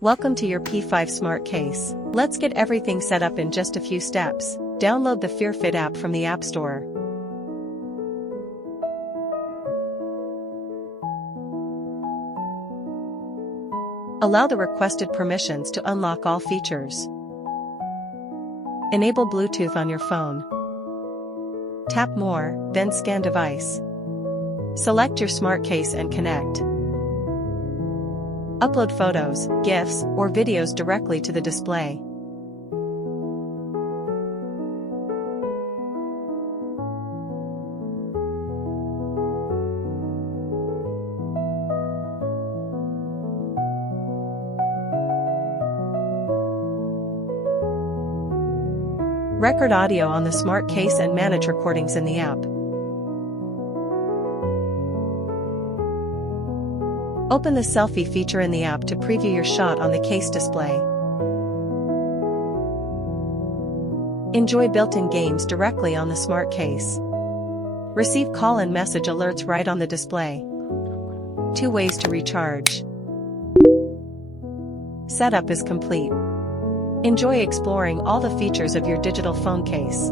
Welcome to your P5 smart case. Let's get everything set up in just a few steps. Download the FearFit app from the App Store. Allow the requested permissions to unlock all features. Enable Bluetooth on your phone. Tap More, then Scan Device. Select your smart case and connect. Upload photos, GIFs, or videos directly to the display. Record audio on the smart case and manage recordings in the app. Open the selfie feature in the app to preview your shot on the case display. Enjoy built-in games directly on the smart case. Receive call and message alerts right on the display. 2 ways to recharge. Setup is complete. Enjoy exploring all the features of your digital phone case.